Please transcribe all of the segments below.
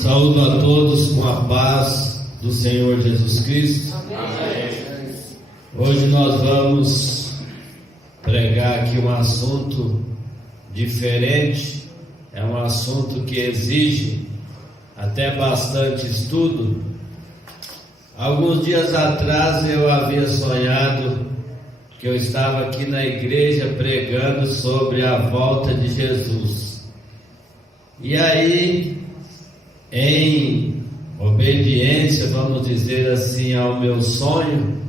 Saúdo a todos com a paz do Senhor Jesus Cristo. Amém. Hoje nós vamos pregar aqui um assunto diferente. É um assunto que exige até bastante estudo. Alguns dias atrás eu havia sonhado que eu estava aqui na igreja pregando sobre a volta de Jesus. E aí, em obediência, vamos dizer assim, ao meu sonho,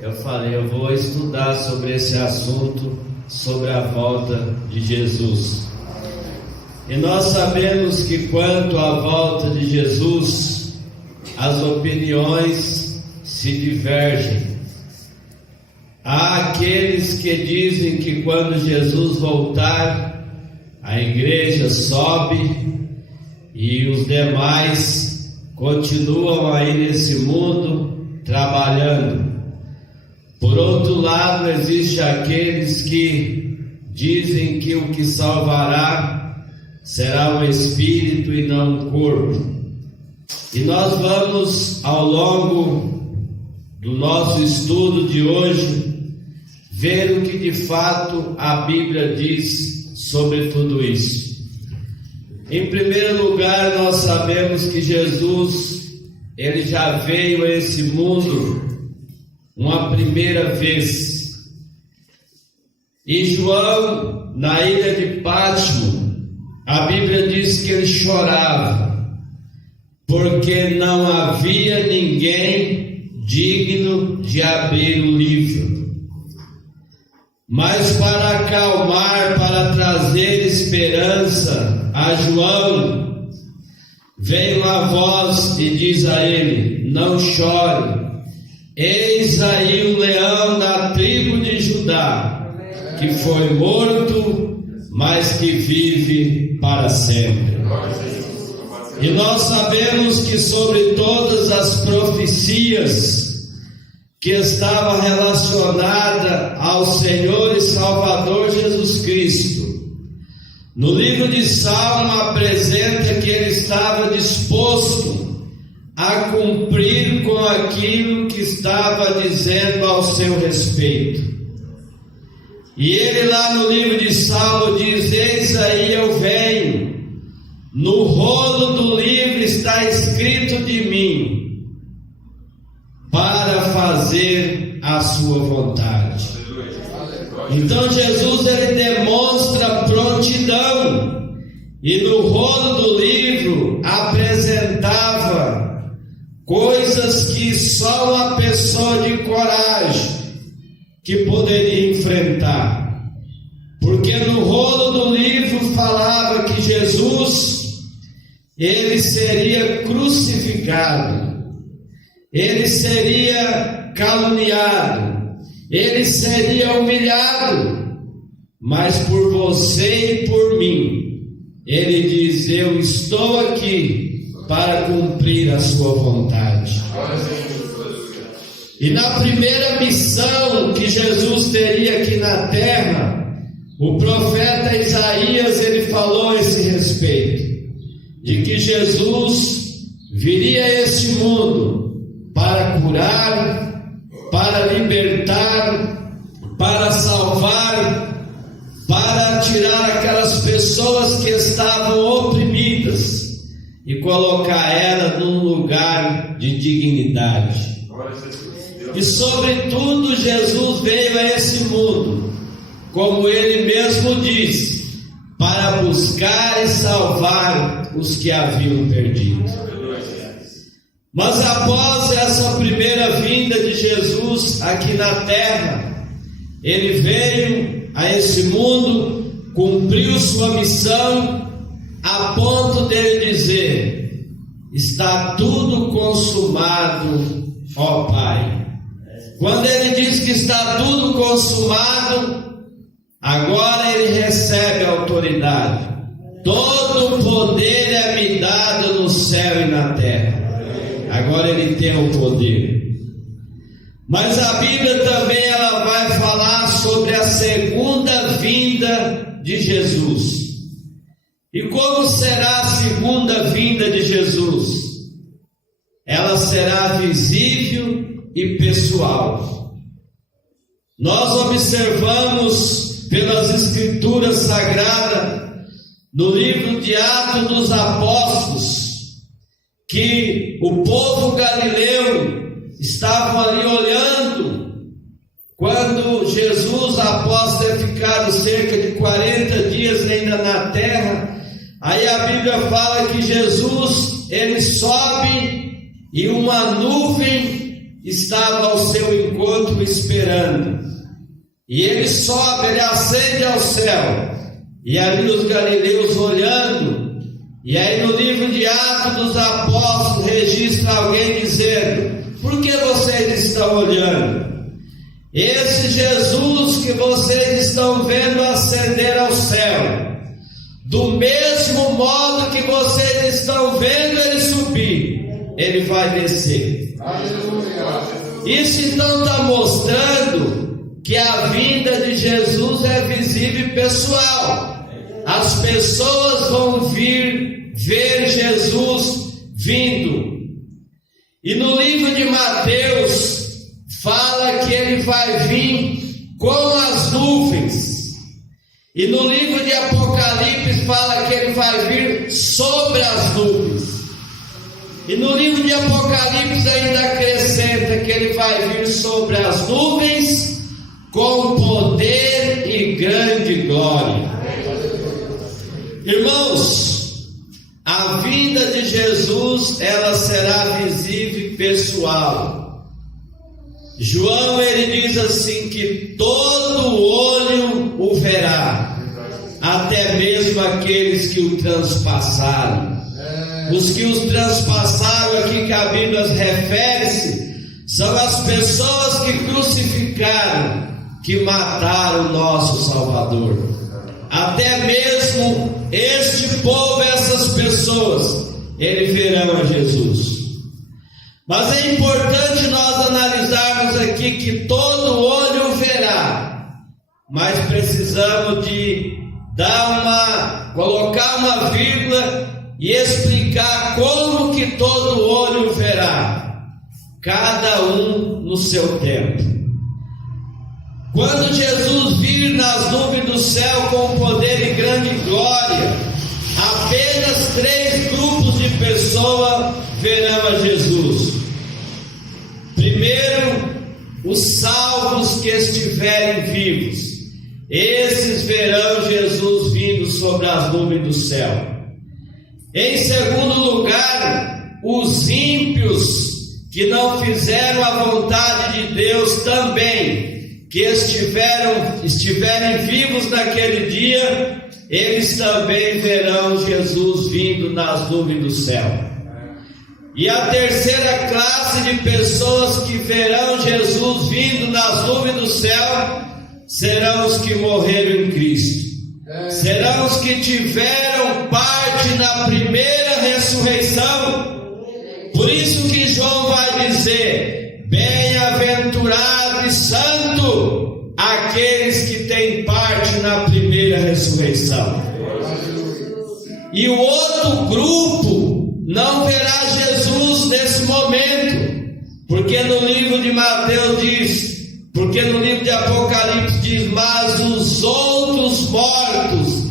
eu falei, eu vou estudar sobre esse assunto, sobre a volta de Jesus. E nós sabemos que quanto à volta de Jesus, as opiniões se divergem. Há aqueles que dizem que quando Jesus voltar, a igreja sobe e os demais continuam aí nesse mundo trabalhando. Por outro lado, existe aqueles que dizem que o que salvará será o espírito e não o corpo. E nós vamos, ao longo do nosso estudo de hoje, ver o que de fato a Bíblia diz sobre tudo isso. Em primeiro lugar, nós sabemos que Jesus, ele já veio a esse mundo uma primeira vez. E João, na ilha de Pátimo, a Bíblia diz que ele chorava, porque não havia ninguém digno de abrir o livro. Mas para acalmar, para trazer esperança a João, vem uma voz e diz a ele: não chore, eis aí o leão da tribo de Judá, que foi morto, mas que vive para sempre. E nós sabemos que sobre todas as profecias que estava relacionada ao Senhor e Salvador Jesus Cristo, no livro de Salmo apresenta que ele estava disposto a cumprir com aquilo que estava dizendo ao seu respeito. E ele lá no livro de Salmo diz: eis aí eu venho, no rolo do livro está escrito de mim, para fazer a sua vontade. Então Jesus, ele demonstra prontidão, e no rolo do livro apresentava coisas que só uma pessoa de coragem que poderia enfrentar, porque no rolo do livro falava que Jesus, ele seria crucificado, ele seria caluniado, ele seria humilhado, mas por você e por mim, ele diz: eu estou aqui para cumprir a sua vontade. E na primeira missão que Jesus teria aqui na terra, o profeta Isaías, ele falou a esse respeito, de que Jesus viria a este mundo para curar, para libertar, para salvar, para tirar aquelas pessoas que estavam oprimidas e colocar ela num lugar de dignidade. E sobretudo Jesus veio a esse mundo, como ele mesmo diz, para buscar e salvar os que haviam perdido. Mas após essa primeira vinda de Jesus aqui na terra, ele veio a esse mundo, cumpriu sua missão, a ponto dele dizer: está tudo consumado, ó Pai. Quando ele diz que está tudo consumado, agora ele recebe a autoridade. Todo o poder é me dado no céu e na terra. Agora ele tem o poder. Mas a Bíblia também ela vai falar sobre a segunda vinda de Jesus. E como será a segunda vinda de Jesus? ela será visível e pessoal. Nós observamos pelas Escrituras Sagradas, no livro de Atos dos Apóstolos, que o povo galileu estava ali olhando, quando Jesus, após ter ficado cerca de 40 dias ainda na terra, aí a Bíblia fala que Jesus, ele sobe e uma nuvem estava ao seu encontro esperando. E ele sobe, ele ascende ao céu, e ali os galileus olhando. E aí no livro de Atos dos Apóstolos registra alguém dizendo: por que vocês estão olhando? Esse Jesus que vocês estão vendo ascender ao céu, do mesmo modo que vocês estão vendo ele subir, ele vai descer. Aleluia. Isso então está mostrando que a vinda de Jesus é visível e pessoal. As pessoas vão vir ver Jesus vindo. E no livro de Mateus fala que ele vai vir com as nuvens. E no livro de Apocalipse fala que ele vai vir sobre as nuvens. E no livro de Apocalipse ainda acrescenta que ele vai vir sobre as nuvens com poder e grande glória. Irmãos, a vinda de Jesus, ela será visível e pessoal. João, ele diz assim, que todo olho o verá, até mesmo aqueles que o transpassaram. Os que os transpassaram aqui que a Bíblia refere-se, são as pessoas que crucificaram, que mataram o nosso Salvador. Até mesmo este povo, essas pessoas, eles verão a Jesus. Mas é importante nós analisarmos aqui que todo olho verá, mas precisamos de colocar uma vírgula e explicar como que todo olho verá, cada um no seu tempo. Quando Jesus vir nas nuvens do céu com poder e grande glória, apenas 3 grupos de pessoas verão a Jesus. Primeiro, os salvos que estiverem vivos, esses verão Jesus vindo sobre as nuvens do céu. Em segundo lugar, os ímpios que não fizeram a vontade de Deus também, que estiverem vivos naquele dia, eles também verão Jesus vindo nas nuvens do céu. E a terceira classe de pessoas que verão Jesus vindo nas nuvens do céu serão os que morreram em Cristo. Serão os que tiveram parte na primeira ressurreição. Por isso que João vai dizer: bem-aventurado e santo aqueles que têm parte na primeira ressurreição. E o outro grupo não verá Jesus nesse momento, porque no livro de Mateus diz, porque no livro de Apocalipse diz: mas os outros mortos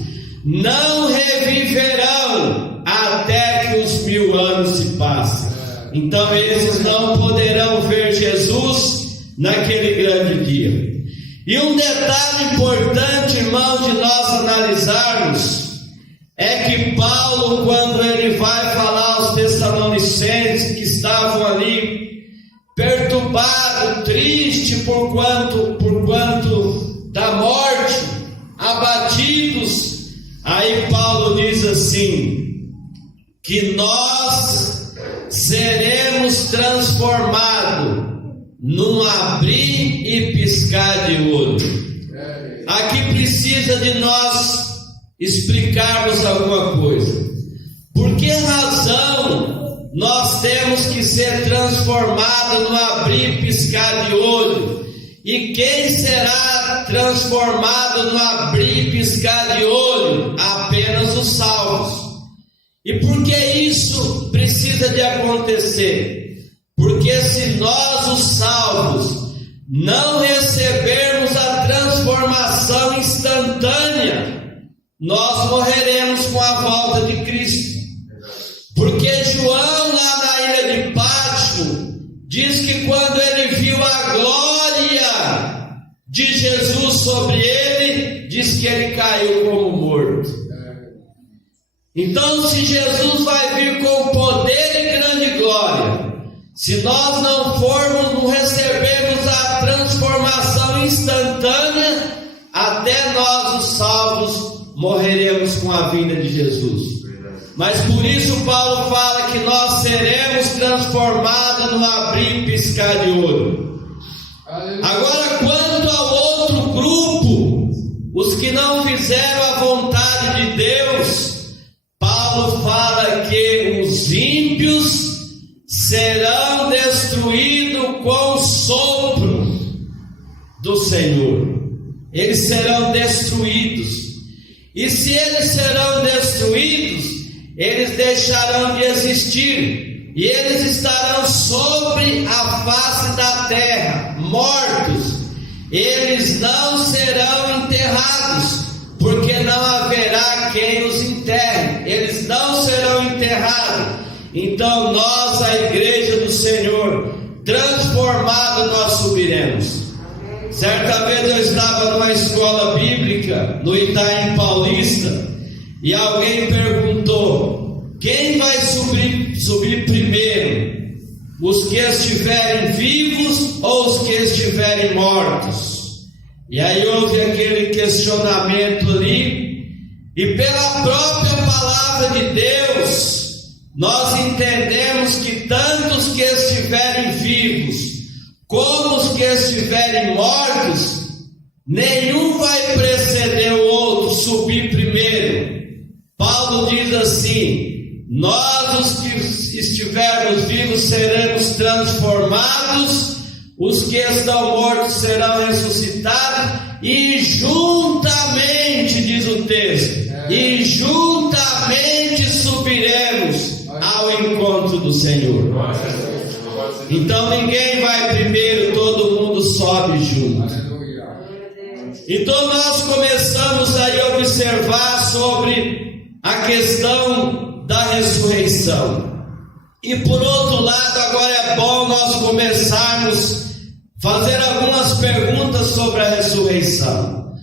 não reviverão até que os 1000 anos se passem. Então eles não poderão ver Jesus naquele grande dia. E um detalhe importante, irmão, de nós analisarmos, é que Paulo, quando ele vai falar aos Tessalonicenses que estavam ali perturbados, tristes por quanto da morte, abatidos, aí Paulo diz assim, que nós seremos transformados num abrir e piscar de olho. Aqui precisa de nós explicarmos alguma coisa. Por que razão nós temos que ser transformados no abrir e piscar de olho? E quem será transformado no abrir e piscar de olho? Apenas os salvos. E por que isso precisa de acontecer? se nós, os salvos, não recebermos a transformação instantânea, nós morreremos com a volta de Cristo. Porque João, lá na ilha de Pátimo, diz que quando ele viu a glória de Jesus sobre ele, diz que ele caiu como morto. Então, se Jesus vai vir com poder e grande glória, se nós não recebermos a transformação instantânea, até nós, os salvos, morreremos com a vinda de Jesus. Mas por isso Paulo fala que nós seremos transformados no abrir e piscar de olho. Agora, quanto ao outro grupo, os que não fizeram a vontade de Deus, Paulo fala que os ímpios serão destruídos com o sopro do Senhor. Eles serão destruídos. E se eles serão destruídos, eles deixarão de existir. E eles estarão sobre a face da terra, mortos. Eles não serão enterrados, porque não haverá quem os enterre. Eles não serão enterrados. Então nós, a igreja do Senhor, transformado, nós subiremos. Certa vez eu estava numa escola bíblica no Itaim Paulista, e alguém perguntou: quem vai subir primeiro? Os que estiverem vivos ou os que estiverem mortos? E aí houve aquele questionamento ali, e pela própria palavra de Deus, nós entendemos que tanto os que estiverem vivos, como os que estiverem mortos, nenhum vai preceder o outro, subir primeiro. Paulo diz assim: nós, os que estivermos vivos, seremos transformados, os que estão mortos serão ressuscitados, e juntamente, diz o texto, e juntamente subiremos ao encontro do Senhor. Então ninguém vai primeiro, todo mundo sobe junto. Então nós começamos aí a observar sobre a questão da ressurreição. E por outro lado, agora é bom nós começarmos a fazer algumas perguntas sobre a ressurreição.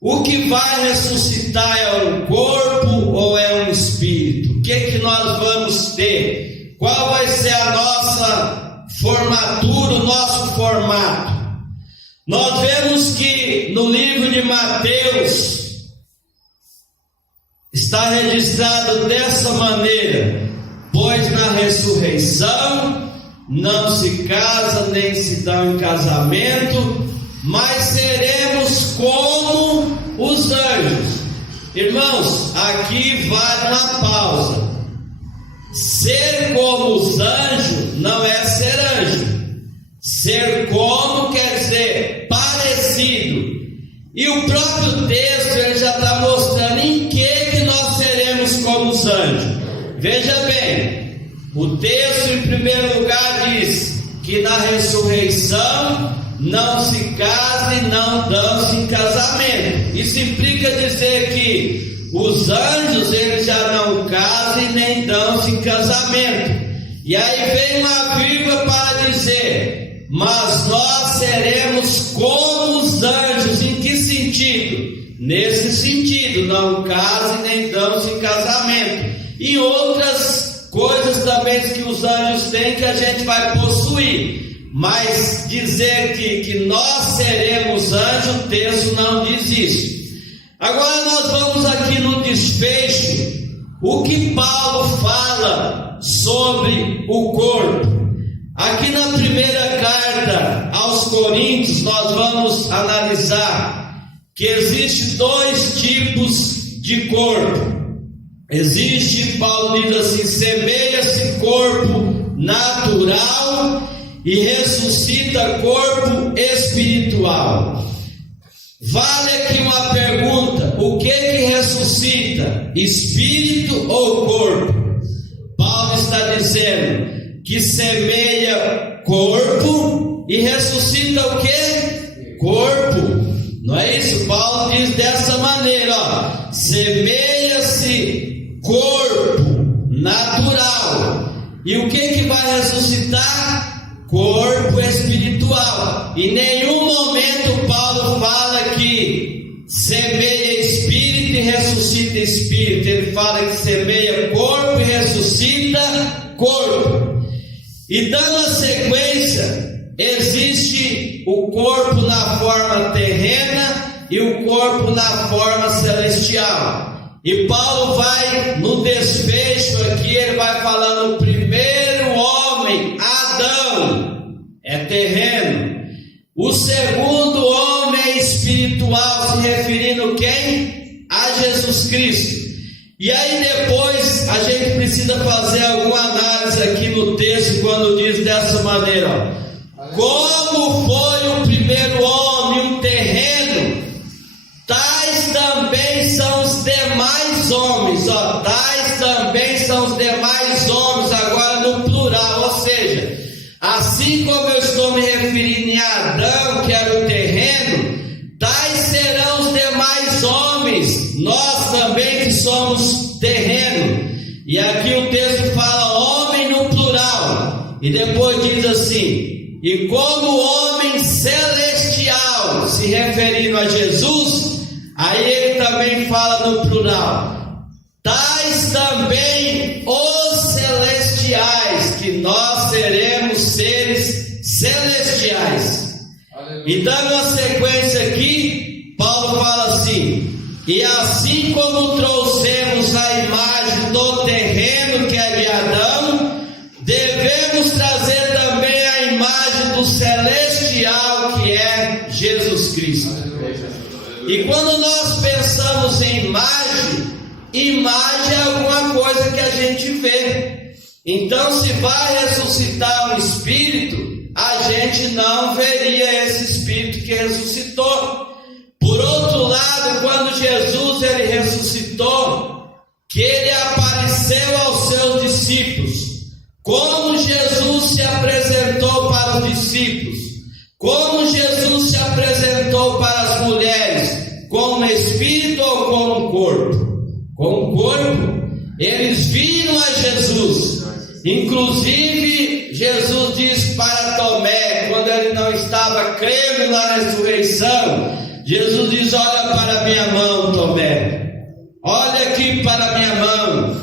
O que vai ressuscitar é um corpo ou é um espírito? O que nós vamos ter? Qual vai ser a nossa formatura, o nosso formato? Nós vemos que no livro de Mateus está registrado dessa maneira: pois na ressurreição não se casa nem se dá em casamento, mas seremos como os anjos. Irmãos, aqui vale uma pausa. Ser como os anjos não é ser anjo. Ser como quer dizer parecido. E o próprio texto ele já está mostrando em que nós seremos como os anjos. Veja bem, o texto em primeiro lugar diz que na ressurreição não se casa e não dança em casamento. Isso implica dizer que os anjos eles já não casam e nem dançam em casamento. E aí vem uma vírgula para dizer: mas nós seremos como os anjos. Em que sentido? Nesse sentido, não casam e nem dançam em casamento. E outras coisas também que os anjos têm que a gente vai possuir. Mas dizer que nós seremos anjos, o texto não diz isso. Agora nós vamos aqui no desfecho, o que Paulo fala sobre o corpo. Aqui na primeira carta aos Coríntios, nós vamos analisar que existem dois tipos de corpo. Existe, Paulo diz assim: semeia-se corpo natural e ressuscita corpo espiritual. Vale aqui uma pergunta: o que ressuscita? Espírito ou corpo? Paulo está dizendo que semeia corpo e ressuscita o quê? Corpo. Não é isso? Paulo diz dessa maneira, ó, semeia-se corpo natural. E o que vai ressuscitar? Corpo espiritual. Em nenhum momento Paulo fala que semeia espírito e ressuscita espírito. Ele fala que semeia corpo e ressuscita corpo. E dando a sequência, existe o corpo na forma terrena e o corpo na forma celestial. E Paulo vai no desfecho aqui, ele vai falando: o primeiro homem, Adão, é terreno. O segundo homem é espiritual, se referindo quem? A Jesus Cristo. E aí depois a gente precisa fazer alguma análise aqui no texto, quando diz dessa maneira, ó, como foi o primeiro homem, o terreno, tais também são os demais homens, ó, tais também são os demais homens, agora no plural, ou seja, assim como eu estou me referindo em Adão, que era o terreno, tais serão os demais homens, nós também que somos terreno. E aqui o texto fala homem no plural, e depois diz assim: e como homem celestial, se referindo a Jesus, aí ele também fala no plural, tais também os celestiais, que nós seremos seres celestiais. E dando uma sequência aqui, Paulo fala assim: e assim como trouxemos a imagem do terreno, que é de Adão, devemos trazer também a imagem do celestial, que é Jesus Cristo. E quando nós pensamos em imagem, imagem é alguma coisa que a gente vê. Então, se vai ressuscitar um espírito, a gente não veria esse espírito que ressuscitou. Por outro lado, quando Jesus ele ressuscitou, que ele apareceu aos seus discípulos, como Jesus se apresentou para os discípulos, como Jesus se apresentou para as mulheres, como espírito ou como corpo? Como corpo. Eles viram a Jesus. Inclusive, Jesus disse para Tomé, quando ele não estava crendo na ressurreição, Jesus diz: olha para a minha mão, Tomé, olha aqui para a minha mão,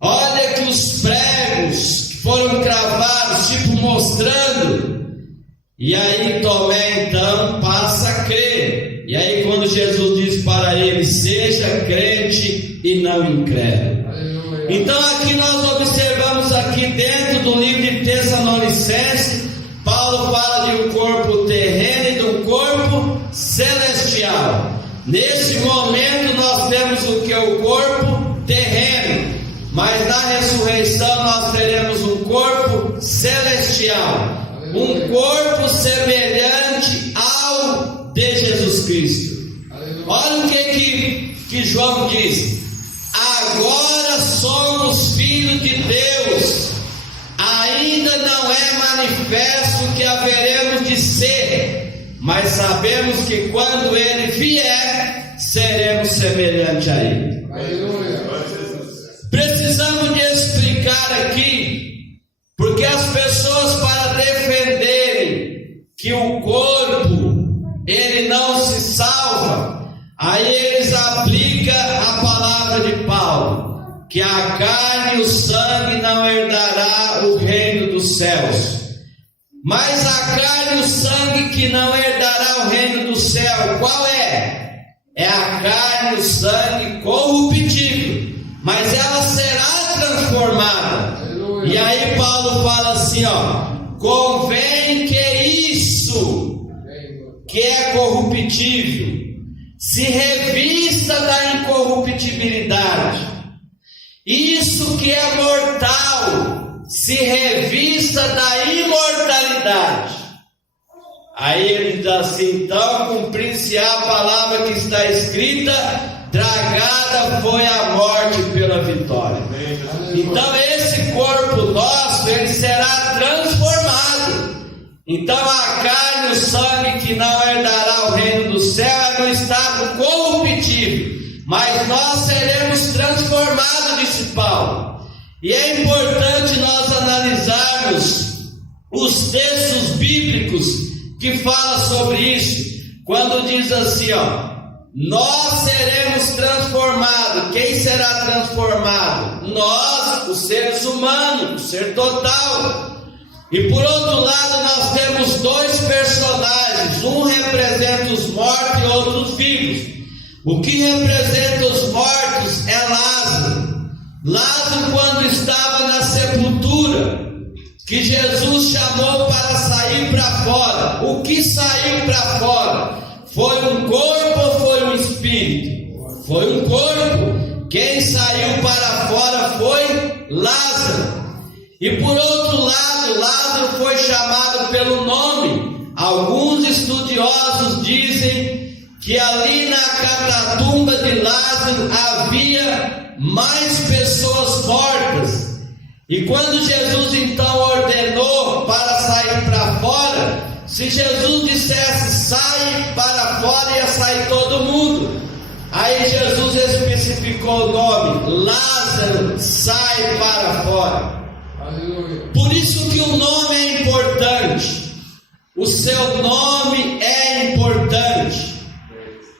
olha que os pregos que foram cravados, tipo mostrando. E aí Tomé então passa a crer. E aí quando Jesus diz para ele: seja crente e não incrédulo. Então aqui nós observamos aqui dentro do livro de Tessalonicenses, Paulo fala de um corpo terreno e de um corpo celestial. Nesse momento nós temos o que? O corpo terreno, mas na ressurreição nós teremos um corpo celestial, um corpo semelhante ao de Jesus Cristo. Olha o que João diz: agora somos filhos de Deus, ainda não é manifesto o que haveremos de ser, mas sabemos que quando ele vier, seremos semelhantes a ele. Precisamos de explicar aqui, porque as pessoas, para defenderem que o corpo ele não se salva, aí eles aplicam a palavra de Paulo, que a carne e o sangue não herdará o reino dos céus. Mas a carne e o sangue que não herdará o reino do céu, qual é? É a carne e o sangue corruptível, mas ela será transformada. Aleluia. E aí Paulo fala assim, ó: convém que isso que é corruptível se revista da incorruptibilidade, isso que é mortal se revista da imortalidade. Aí ele diz assim: então, cumprir-se a palavra que está escrita, tragada foi a morte pela vitória. Então esse corpo nosso, ele será transformado. Então a carne e o sangue que não herdará o reino do céu é no estado corruptível, mas nós seremos transformados, disse Paulo. E é importante nós analisarmos os textos bíblicos que falam sobre isso, quando diz assim, nós seremos transformados. Quem será transformado? Nós, os seres humanos, o ser total. E por outro lado nós temos dois personagens, um representa os mortos e outro os vivos. O que representa os mortos é Lázaro. Lázaro, quando estava na sepultura, que Jesus chamou para sair para fora. O que saiu para fora? Foi um corpo ou foi um espírito? Foi um corpo. Quem saiu para fora foi Lázaro. E por outro lado, Lázaro foi chamado pelo nome. Alguns estudiosos dizem que ali na catatumba de Lázaro havia mais pessoas mortas. E quando Jesus então ordenou para sair para fora, se Jesus dissesse sai para fora, ia sair todo mundo. Aí Jesus especificou o nome: Lázaro, sai para fora. Por isso que o nome é importante. O seu nome é importante.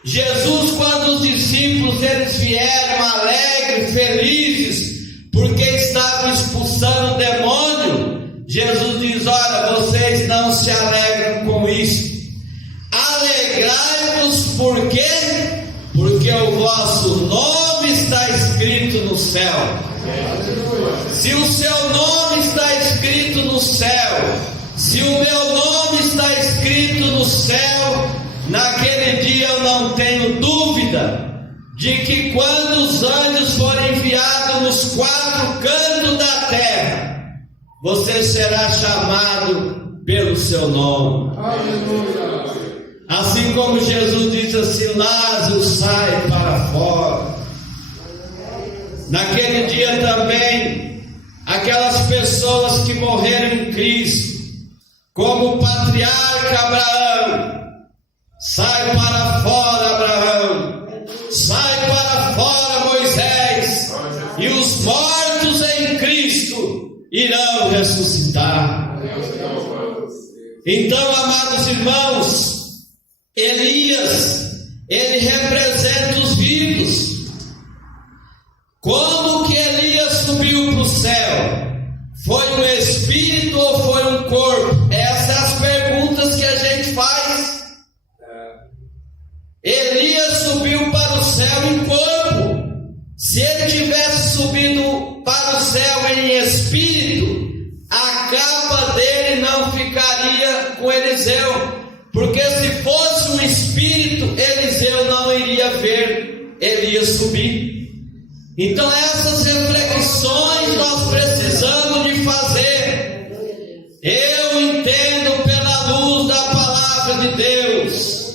Jesus, quando os discípulos eles vieram alegres, felizes, porque estavam expulsando o demônio, Jesus diz: olha, vocês não se alegram com isso. Alegrai-vos por quê? Porque o vosso nome está escrito no céu. Se o seu nome está escrito no céu, se o meu nome está escrito no céu, naquele dia eu não tenho dúvida de que quando os anjos forem enviados nos quatro cantos da terra, você será chamado pelo seu nome. Aleluia. Assim como Jesus disse assim: Lázaro, sai para fora. Naquele dia também, aquelas pessoas que morreram em Cristo, como o patriarca Abraão: sai para fora, Abraão. Sai para fora, Moisés. E os mortos em Cristo irão ressuscitar. Então, amados irmãos, Elias, ele representa os vivos. Como que Elias subiu para o céu? Foi um espírito ou foi um corpo? Essas são as perguntas que a gente faz. Elias subiu para o céu em corpo. Se ele tivesse subido para o céu em espírito, a capa dele não ficaria com Eliseu, porque se fosse um espírito, Eliseu não iria ver Elias subir. Então essas reflexões nós precisamos de fazer. Eu entendo pela luz da palavra de Deus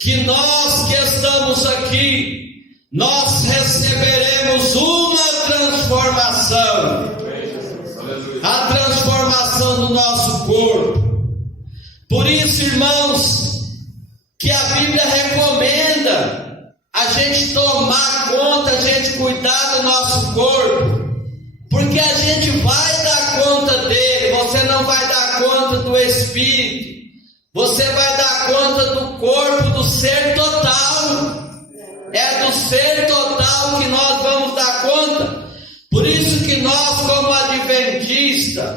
que nós que estamos aqui, nós receberemos uma transformação, a transformação do nosso corpo. Por isso, irmãos, que a Bíblia recomenda a gente tomar conta, a gente cuidar do nosso corpo, porque a gente vai dar conta dele. Você não vai dar conta do espírito, você vai dar conta do corpo, do ser total. É do ser total que nós vamos dar conta. Por isso que nós, como adventistas,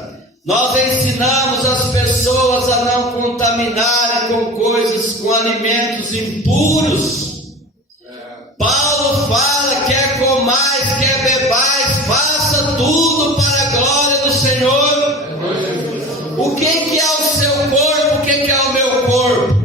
nós ensinamos as pessoas a não contaminarem com coisas, com alimentos impuros. Paulo fala: quer comais, quer bebais, faça tudo para a glória do Senhor. O que é o seu corpo? O que é o meu corpo?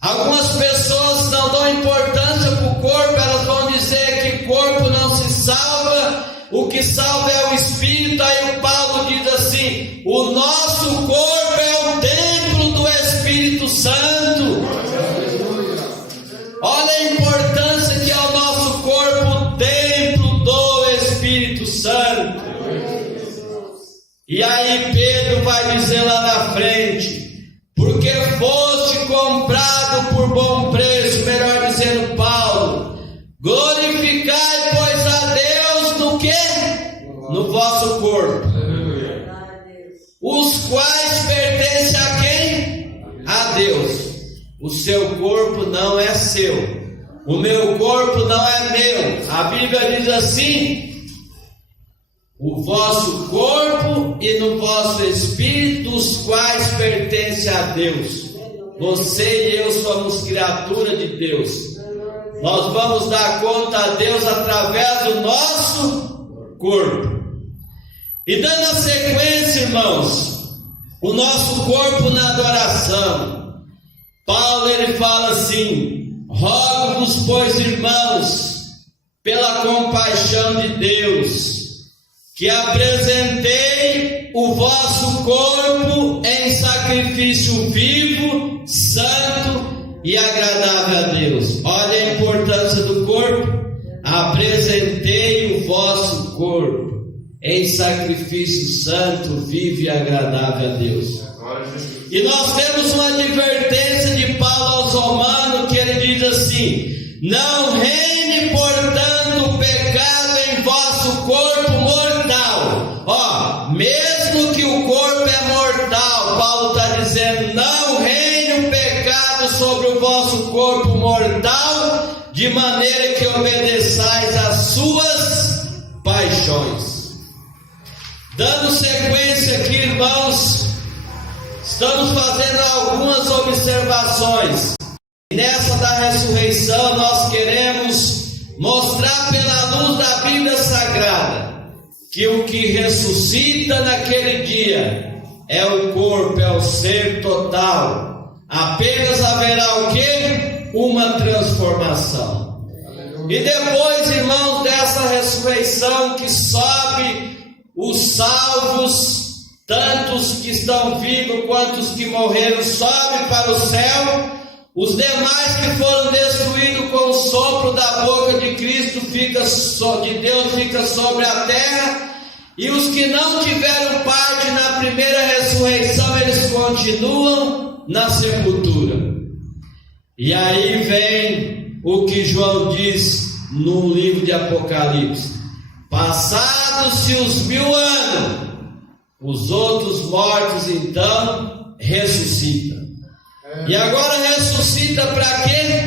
Algumas pessoas não dão importância para o corpo, elas vão dizer que o corpo não se salva, o que salva é o espírito. Aí o Paulo diz assim: o nosso corpo é o templo do Espírito Santo. Olha a importância que é o nosso corpo, o templo do Espírito Santo. E aí Pedro Pedro vai dizer lá na frente: porque foste comprado por bom preço, melhor dizendo Paulo, glorificai, pois, a Deus no quê? No vosso corpo, os quais pertencem a quem? A Deus. O seu corpo não é seu, o meu corpo não é meu. A Bíblia diz assim: o vosso corpo e no vosso espírito, os quais pertencem a Deus. Você e eu somos criatura de Deus. Nós vamos dar conta a Deus através do nosso corpo. E dando a sequência, irmãos, o nosso corpo na adoração, Paulo ele fala assim: rogo-vos, pois, irmãos, pela compaixão de Deus, que apresentei o vosso corpo em sacrifício vivo, santo e agradável a Deus. Olha a importância do corpo. Apresentei o vosso corpo em sacrifício santo, vivo e agradável a Deus. E nós temos uma advertência de Paulo aos Romanos, que ele diz assim: não reine, portanto, o pecado em vosso corpo mortal. Ó, mesmo que o corpo é mortal, Paulo está dizendo: não reine o pecado sobre o vosso corpo mortal, de maneira que obedeçais às suas paixões. Dando sequência aqui, irmãos, estamos fazendo algumas observações. Nessa da ressurreição, nós queremos mostrar pela luz da Bíblia Sagrada que o que ressuscita naquele dia é o corpo, é o ser total. Apenas haverá o quê? Uma transformação. E depois, irmãos, dessa ressurreição que sobe os salvos, tanto os que estão vivos quanto os que morreram, sobem para o céu. Os demais que foram destruídos com o sopro da boca de Cristo, de Deus, fica sobre a terra. E os que não tiveram parte na primeira ressurreição, eles continuam na sepultura. E aí vem o que João diz no livro de Apocalipse: passados-se os 1000 anos, os outros mortos então ressuscitam. E agora ressuscita para quê?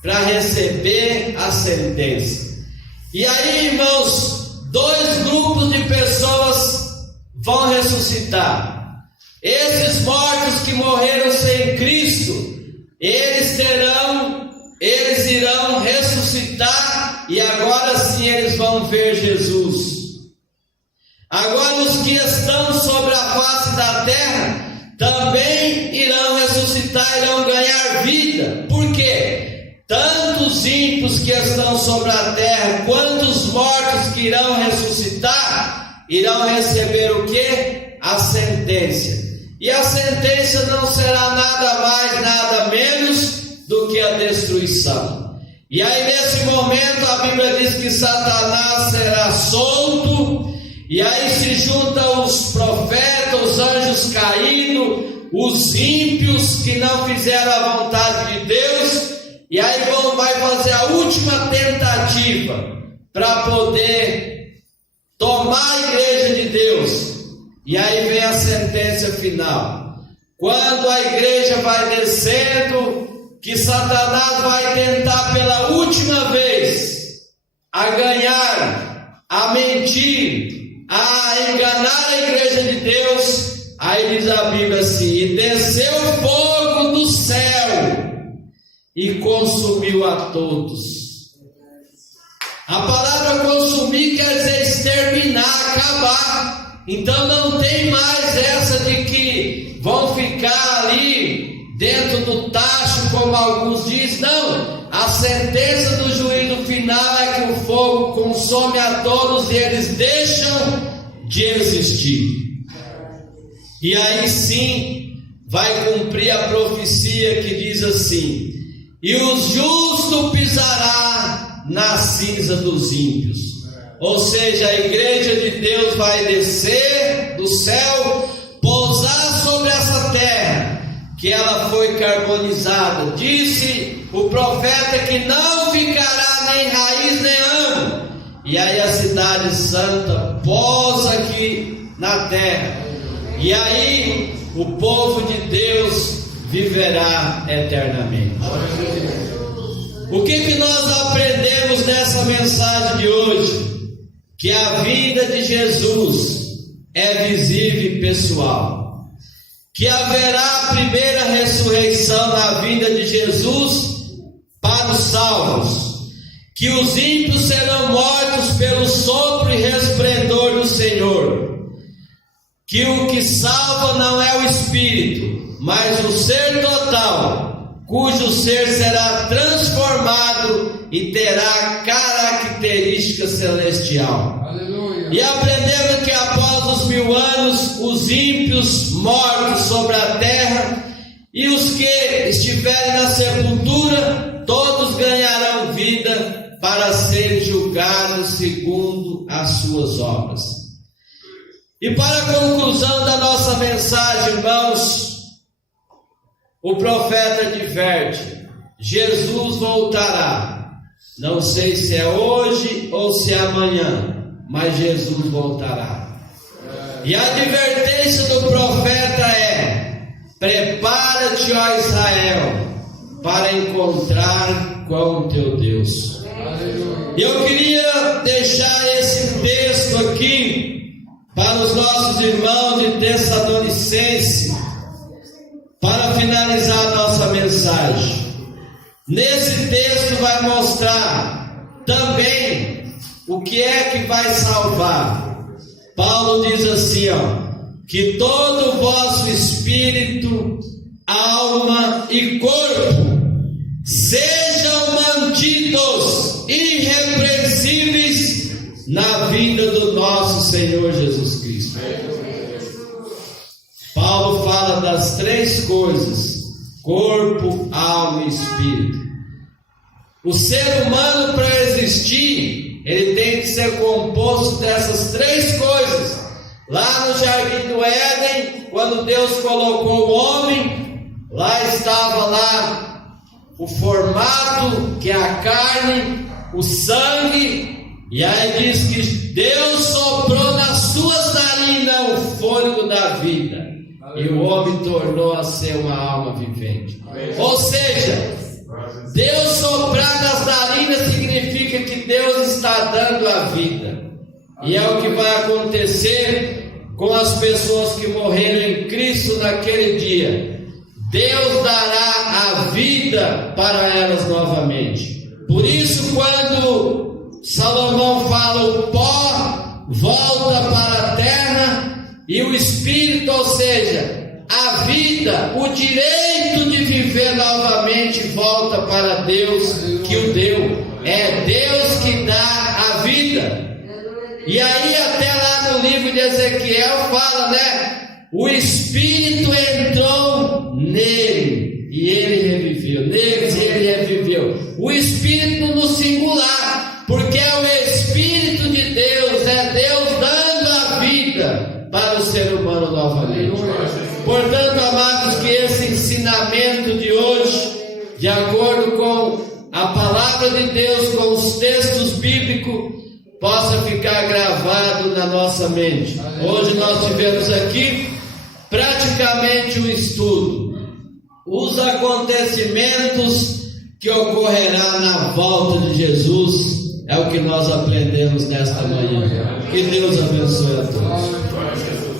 Para receber a sentença. E aí, irmãos, 2 grupos de pessoas vão ressuscitar. Esses mortos que morreram sem Cristo, eles irão ressuscitar, e agora sim eles vão ver Jesus. Agora os que estão sobre a face da terra também irão ressuscitar, irão ganhar vida. Por quê? Tanto os ímpios que estão sobre a terra, quanto os mortos que irão ressuscitar, irão receber o quê? A sentença. E a sentença não será nada mais, nada menos do que a destruição. E aí nesse momento a Bíblia diz que Satanás será solto. E aí se juntam os profetas, os anjos caídos, os ímpios que não fizeram a vontade de Deus, e aí vai fazer a última tentativa para poder tomar a igreja de Deus. E aí vem a sentença final. Quando a igreja vai descendo, que Satanás vai tentar pela última vez a ganhar, a mentir, a enganar a igreja de Deus. Aí diz a Bíblia assim: e desceu fogo do céu e consumiu a todos. A palavra consumir quer dizer exterminar, acabar. Então não tem mais essa de que vão ficar ali dentro do tacho, como alguns dizem. Não, a sentença do juízo final é que o fogo consome a todos e eles deixam de existir. E aí sim vai cumprir a profecia que diz assim: e o justo pisará na cinza dos ímpios. Ou seja, a igreja de Deus vai descer do céu, que ela foi carbonizada. Disse o profeta que não ficará nem raiz nem amo. E aí a cidade santa pousa aqui na terra. E aí o povo de Deus viverá eternamente. O que nós aprendemos nessa mensagem de hoje? Que a vida de Jesus é visível e pessoal. Que haverá a primeira ressurreição na vida de Jesus para os salvos. Que os ímpios serão mortos pelo sopro e resplendor do Senhor. Que o que salva não é o espírito, mas o ser total, cujo ser será transformado e terá característica celestial. Aleluia. E aprendemos que após os 1000 anos, os ímpios mortos sobre a terra e os que estiverem na sepultura, todos ganharão vida para serem julgados segundo as suas obras. E para a conclusão da nossa mensagem, irmãos, o profeta adverte: Jesus voltará. Não sei se é hoje ou se é amanhã, mas Jesus voltará. E a advertência do profeta é: prepara-te, ó Israel, para encontrar com o teu Deus. E eu queria deixar esse texto aqui para os nossos irmãos de Tessalonicenses, para finalizar a nossa mensagem. Nesse texto vai mostrar também o que é que vai salvar. Paulo diz assim, que todo o vosso espírito, alma e corpo sejam mantidos irrepreensíveis na vida do nosso Senhor Jesus Cristo. Paulo fala das 3 coisas: corpo, alma e espírito. O ser humano, para existir, ele tem que ser composto dessas 3 coisas. Lá no Jardim do Éden, quando Deus colocou o homem, lá estava lá o formato, que é a carne, o sangue. E aí diz que Deus soprou nas suas narinas o fôlego da vida. E o homem tornou a ser uma alma vivente. Ou seja, Deus soprar nas narinas significa que Deus está dando a vida. E é o que vai acontecer com as pessoas que morreram em Cristo naquele dia. Deus dará a vida para elas novamente. Por isso, quando Salomão fala: o pó volta para a terra, e o espírito, ou seja, a vida, o direito de viver novamente, volta para Deus que o deu. É Deus que dá a vida. E aí até lá no livro de Ezequiel fala, o espírito entrou nele e ele reviveu. Neles ele reviveu. O espírito no singular, porque é o espírito de Deus, é Deus dando a vida para o ser humano novamente. Portanto, amados, que esse ensinamento de hoje, de acordo com a palavra de Deus, com os textos bíblicos, possa ficar gravado na nossa mente. Hoje nós tivemos aqui praticamente um estudo, os acontecimentos que ocorrerá na volta de Jesus. É o que nós aprendemos nesta manhã. Que Deus abençoe a todos.